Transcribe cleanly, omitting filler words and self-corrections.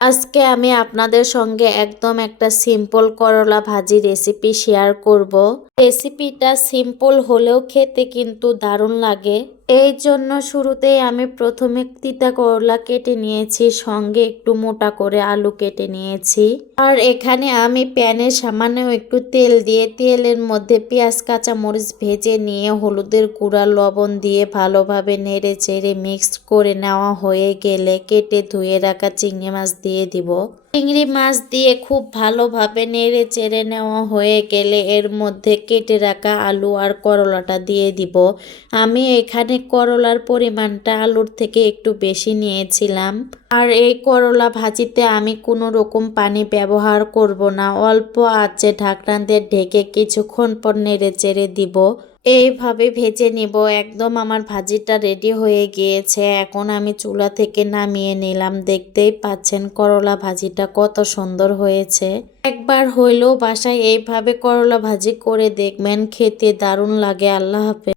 আজকে আমি আপনাদের সঙ্গে একদম একটা সিম্পল করলা ভাজি রেসিপি শেয়ার করব। রেসিপিটা সিম্পল হলেও খেতে কিন্তু দারুণ লাগে। এই জন্য শুরুতেই আমি প্রথমে তিতা করলা কেটে নিয়েছি, সঙ্গে একটু মোটা করে আলু কেটে নিয়েছি। আর এখানে আমি প্যানে সামান্য একটু তেল দিয়ে তেলের মধ্যে পেঁয়াজ কাঁচামরিচ ভেজে নিয়ে হলুদের গুঁড়া লবণ দিয়ে ভালোভাবে নেড়ে চেড়ে মিক্স করে নেওয়া হয়ে গেলে কেটে ধুয়ে রাখা চিংড়ি মাছ দিয়ে দিব। চিংড়ি মাছ দিয়ে খুব ভালোভাবে নেড়ে চেড়ে নেওয়া হয়ে গেলে এর মধ্যে কেটে রাখা আলু আর করলাটা দিয়ে দিব। আমি এখানে করলার পরিমাণটা আলুর থেকে একটু বেশি নিয়েছিলাম। আর এই করলা ভাজিতে আমি কোনো রকম পানি ব্যবহার করব না, অল্প আঁচে ঢাকনা দিয়ে ঢেকে কিছুক্ষণ পর নেড়ে চেড়ে দিব। এইভাবে ভেজে নিব। একদম আমার ভাজিটা রেডি হয়ে গিয়েছে। এখন আমি চুলা থেকে নামিয়ে নিলাম। দেখতেই পাচ্ছেন করলা ভাজিটা কত সুন্দর হয়েছে। একবার হইলেও বাসায় এইভাবে করলা ভাজি করে দেখবেন, খেতে দারুণ লাগে। আল্লাহ হাফেজ।